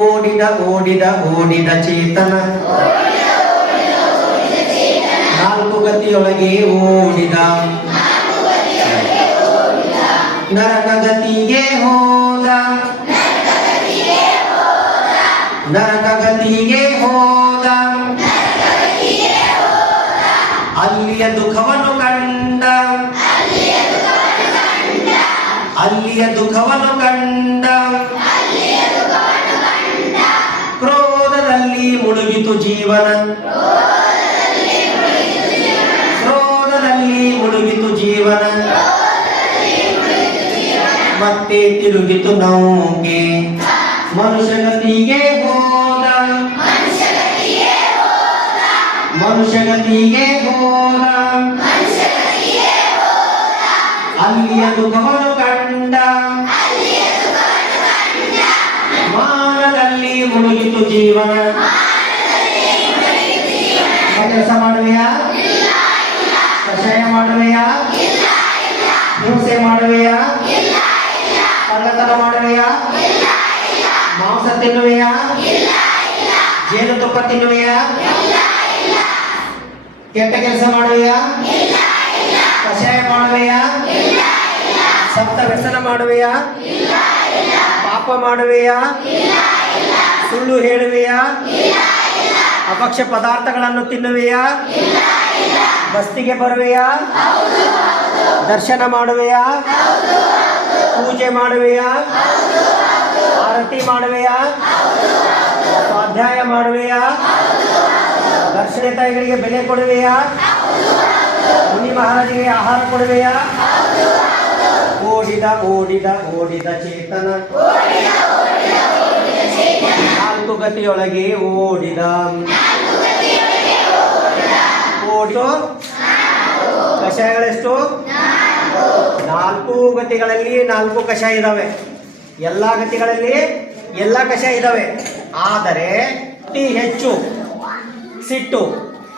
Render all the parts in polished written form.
ಓಡಿದ ಓಡಿದ ಓಡಿದ ಚೇತನ ನಾಲ್ಕು ಗತಿಯೊಳಗೆ ಓಡಿದ ನರಕ ಗತಿಗೆ ಹೋದ ನರಕ ಗತಿಗೆ ಹೋದ ಅಲ್ಲಿಯ ದುಃಖವನ್ನು ಕಂಡ ಅಲ್ಲಿಯ ದುಃಖವನ್ನು ಕಂಡ ಕ್ರೋಧದಲ್ಲಿ ಮುಳುಗಿತು ಜೀವನ ಕ್ರೋಧದಲ್ಲಿ ಮುಳುಗಿತು ಜೀವನ ಮತ್ತೆ ತಿರುಗಿತು ನೌಕೆ ಮನುಷ್ಯಗತಿಗೆ ಹೋದ ಮನುಷ್ಯಗತಿಗೆ ಹೋದ ಅಲ್ಲಿಯ ದುಃಖವನ್ನು ಕಂಡ ಮಾನದಲ್ಲಿ ಮುಳುಗಿತು ಜೀವನ ಕೆಲಸ ಮಾಡುವೆಯಾ ಕಷಾಯ ಮಾಡುವೆಯಾ ಹಿಂಸೆ ಮಾಡುವೆಯಾ ಕಳ್ಳತನ ಮಾಡುವೆಯಾ ಮಾಂಸ ತಿನ್ನುವೆಯಾ ಜೇನುತುಪ್ಪ ತಿನ್ನುವೆಯಾ ಕೆಟ್ಟ ಕೆಲಸ ಮಾಡುವೆಯಾ ಕಷಾಯ ಮಾಡುವೆಯಾ ಸಪ್ತ ವ್ಯಸನ ಮಾಡುವೆಯಾ ಪಾಪ ಮಾಡುವೆಯಾ ಸುಳ್ಳು ಹೇಳುವೆಯಾ ಅಪಕ್ಷ ಪದಾರ್ಥಗಳನ್ನು ತಿನ್ನುವೆಯಾ ಬಸ್ತಿಗೆ ಬರುವೆಯಾ ದರ್ಶನ ಮಾಡುವೆಯಾ ಪೂಜೆ ಮಾಡುವೆಯಾ ಆರತಿ ಮಾಡುವೆಯಾ ಸ್ವಾಧ್ಯಾಯ ಮಾಡುವೆಯಾ ದರ್ಶನ ತಾಯಿಗಳಿಗೆ ಬೆಲೆ ಕೊಡುವೆಯಾ ಮುನಿ ಮಹಾರಾಜರಿಗೆ ಆಹಾರ ಕೊಡುವೆಯಾ ಓಡಿದ ಓಡಿದ ಓಡಿದ ಚೇತನ ನಾಲ್ಕು ಗತಿಯೊಳಗೆ ಓಡಿದ ಓಡಿತು ಕಷಾಯಗಳೆಷ್ಟು ನಾಲ್ಕು ಗತಿಗಳಲ್ಲಿ ನಾಲ್ಕು ಕಷಾಯ ಇದಾವೆ ಎಲ್ಲ ಗತಿಗಳಲ್ಲಿ ಎಲ್ಲ ಕಷಾಯ ಇದಾವೆ ಆದರೆ ಅತಿ ಹೆಚ್ಚು ಸಿಟ್ಟು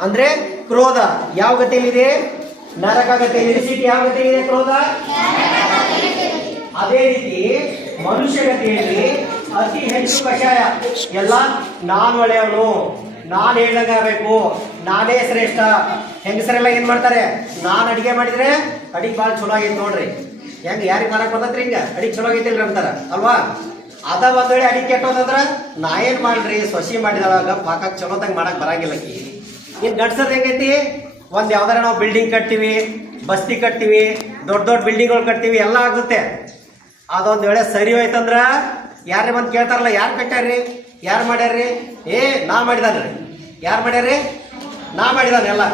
ಅಂದ್ರೆ ಕ್ರೋಧ ಯಾವ ಗತಿಯಲ್ಲಿದೆ ನರಕ ಗತಿಯಲ್ಲಿದೆ ಸಿಟ್ಟು ಯಾವ ಗತಿಯಲ್ಲಿದೆ ಕ್ರೋಧ ಅದೇ ರೀತಿ ಮನುಷ್ಯ ಗತಿಯಲ್ಲಿ ಅತಿ ಹೆಚ್ಚು ಕಷಾಯ ಎಲ್ಲ ನಾನು ಒಳ್ಳೆಯವನು ನಾನು ಹೇಳ್ದಂಗಾಗಬೇಕು ನಾನೇ ಶ್ರೇಷ್ಠ ಹೆಂಗಸರೆಲ್ಲ ಏನ್ ಮಾಡ್ತಾರೆ ನಾನು ಅಡಿಗೆ ಮಾಡಿದ್ರೆ ಅಡಿಗೆ ಭಾಳ ಚಲೋ ಆಗೈತೆ ನೋಡ್ರಿ ಹೆಂಗ್ ಯಾರಿಗೆ ಮಾಡಕ್ ಬರ್ತೈತ್ರಿ ಹಿಂಗ ಅಡಿಗೆ ಚಲೋ ಆಗೈತಿಲ್ರಿ ಅಂತಾರ ಅಲ್ವಾ ಅದ ಒಂದ್ ವೇಳೆ ಅಡಿಗೆ ಕೆಟ್ಟೋದಂದ್ರ ನಾ ಏನ್ ಮಾಡ್ರಿ ಸೊಸಿ ಮಾಡಿದಾಗ ಪಾಕಕ್ ಚಲೋದಂಗ ಮಾಡಕ್ ಬರಂಗಿಲ್ಲ ಇನ್ ಗಡ್ಸದ್ ಹೆಂಗೈತಿ ಒಂದ್ ಯಾವ್ದಾರ ನಾವು ಬಿಲ್ಡಿಂಗ್ ಕಟ್ತೀವಿ ಬಸ್ತಿ ಕಟ್ತೀವಿ ದೊಡ್ಡ ದೊಡ್ಡ ಬಿಲ್ಡಿಂಗ್ಗಳು ಕಟ್ತೀವಿ ಎಲ್ಲ ಆಗುತ್ತೆ ಅದೊಂದ್ ವೇಳೆ ಸರಿ ಹೋಯ್ತಂದ್ರ ಯಾರೇ ಬಂದು ಕೇಳ್ತಾರಲ್ಲ ಯಾರು ಕಟ್ಟ್ಯಾರ್ರಿ ಯಾರು ಮಾಡ್ಯಾರ್ರಿ ನಾ ಮಾಡಿದಾನ್ರಿ ಯಾರು ಮಾಡ್ಯಾರ್ರಿ ನಾ ಮಾಡಿದಾನೆ ಎಲ್ಲ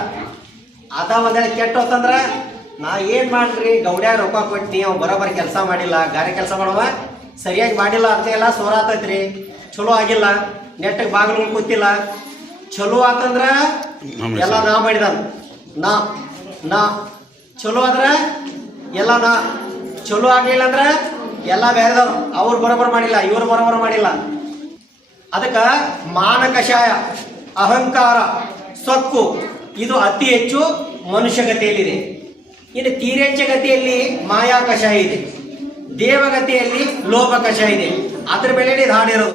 ಅದ ಒಂದ್ ವೇಳೆ ಕೆಟ್ಟ ಹೋತಂದ್ರ ನಾ ಏನ್ ಮಾಡ್ರಿ ಗೌಡ್ಯಾಗ ರೊಕ್ಕ ಕೊಟ್ಟಿ ಅವ್ ಬರೋಬ್ಬರಿ ಕೆಲಸ ಮಾಡಿಲ್ಲ ಗಾರೆ ಕೆಲಸ ಮಾಡವ ಸರಿಯಾಗಿ ಮಾಡಿಲ್ಲ ಅಂತ ಎಲ್ಲ ಸೋರಾತೈತ್ರಿ ಚಲೋ ಆಗಿಲ್ಲ ನೆಟ್ಟಗೆ ಬಾಗಿಲು ಕೂತಿಲ್ಲ ಚಲೋ ಆತಂದ್ರ ಎಲ್ಲ ನಾ ಮಾಡಿದಾನ ನಾ ಚಲೋ ಆದ್ರ ಎಲ್ಲ ನಾ ಚಲೋ ಆಗ್ಲಿಲ್ಲ ಅಂದ್ರ ಎಲ್ಲ ಬೇರೆದವ್ರು ಅವ್ರು ಬರೋಬ್ಬರ ಮಾಡಿಲ್ಲ ಇವ್ರು ಬರೋಬ್ಬರ ಮಾಡಿಲ್ಲ ಅದಕ್ಕ ಮಾನ ಕಷಾಯ ಅಹಂಕಾರ ಸೊಕ್ಕು ಇದು ಅತಿ ಹೆಚ್ಚು ಮನುಷ್ಯ ಗತಿಯಲ್ಲಿದೆ ಇನ್ನು ತೀರೆಂಚ ಗತಿಯಲ್ಲಿ ಮಾಯಾ ಕಷಾಯ ಇದೆ ದೇವಗತಿಯಲ್ಲಿ ಲೋಭ ಕಷಾಯ ಇದೆ ಅದ್ರ ಮೇಲೆ ಇದು ಹಾಡಿರೋದು